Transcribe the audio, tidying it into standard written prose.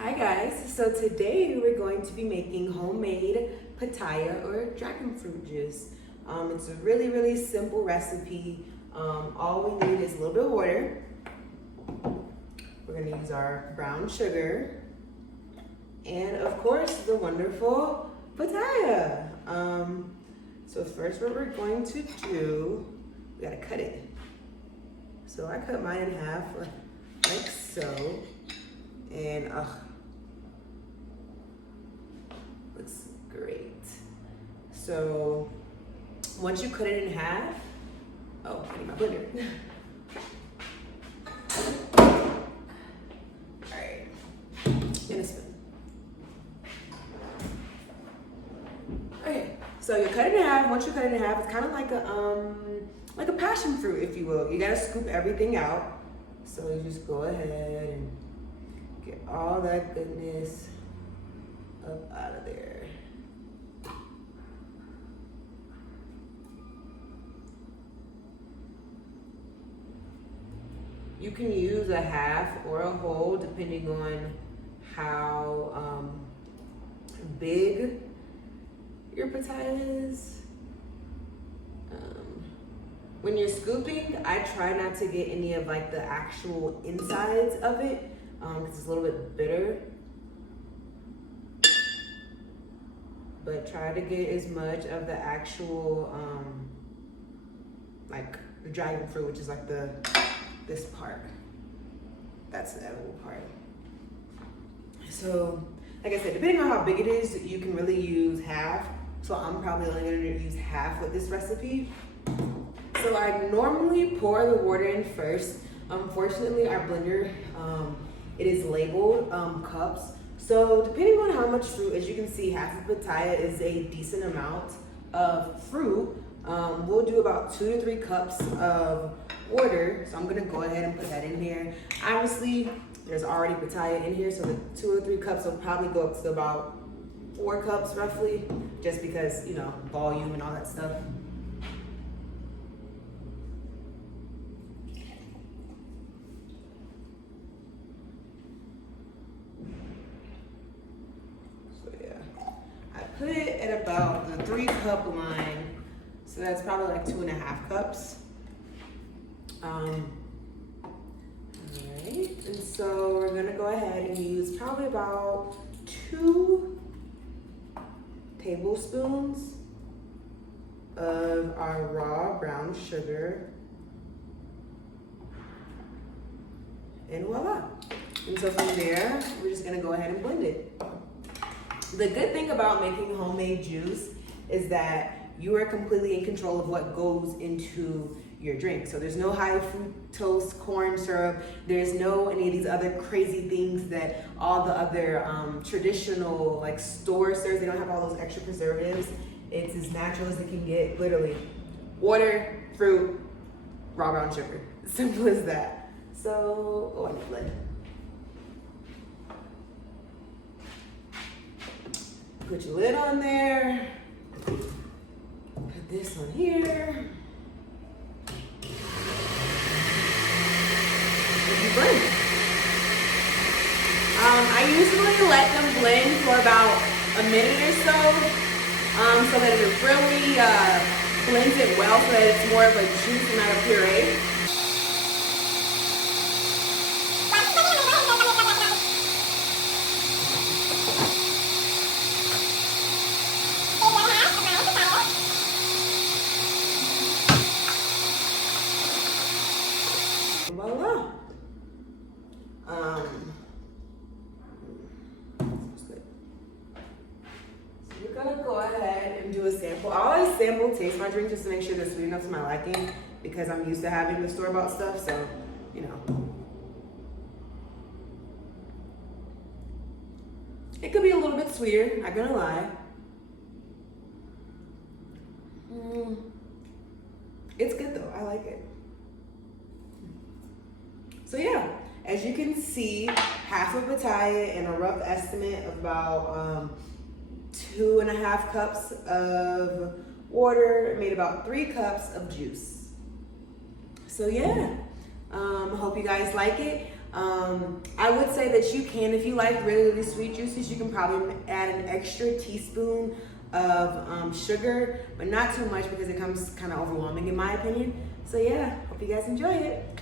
Hi guys, so today we're going to be making homemade pitaya or dragon fruit juice. It's a really simple recipe. All we need is a little bit of water. We're gonna use our brown sugar and of course the wonderful pitaya. So first what we're going to do, we gotta cut it. So I cut mine in half like so. And looks great. So once you cut it in half, oh, I need my blender. All right, and a spoon. Okay, so you cut it in half. Once you cut it in half, it's kind of like a passion fruit, if you will. You gotta scoop everything out. So you just go ahead and get all that goodness up out of there. You can use a half or a whole depending on how big your pitaya is. When you're scooping, I try not to get any of like the actual insides of it because it's a little bit bitter. But try to get as much of the actual like the dragon fruit, which is like this part. That's the edible part. So like I said, depending on how big it is, you can really use half. So I'm probably only gonna use half with this recipe. So I normally pour the water in first. Unfortunately, our blender, it is labeled cups. So depending on how much fruit, as you can see, half of pitaya is a decent amount of fruit. We'll do about 2 to 3 cups of water. So I'm gonna go ahead and put that in here. Obviously, there's already pitaya in here, so the 2 or 3 cups will probably go up to about 4 cups roughly, just because, you know, volume and all that stuff. Put it at about the 3 cup line. So that's probably like 2.5 cups. All right, and so we're gonna go ahead and use probably about 2 tablespoons of our raw brown sugar. And voila. And so from there, we're just gonna go ahead and blend it. The good thing about making homemade juice is that you are completely in control of what goes into your drink. So there's no high fructose corn syrup. There's no any of these other crazy things that all the other traditional like store serves. They don't have all those extra preservatives. It's as natural as it can get, literally. Water, fruit, raw brown sugar. Simple as that. So go ahead and blend. Put your lid on there. Put this on here. And you blend. I usually let them blend for about a minute or so that it really blends it well so that it's more of a juice and not a puree. Voila. So we're gonna go ahead and do a sample. I always sample taste my drink just to make sure they're sweet enough to my liking because I'm used to having the store-bought stuff, so, you know. It could be a little bit sweeter, not gonna lie. It's good though, I like it. So yeah, as you can see, half of pitaya and a rough estimate of about 2.5 cups of water made about 3 cups of juice. So yeah, hope you guys like it. I would say that you can, if you like really sweet juices, you can probably add an extra teaspoon of sugar, but not too much because it comes kind of overwhelming in my opinion. So yeah, hope you guys enjoy it.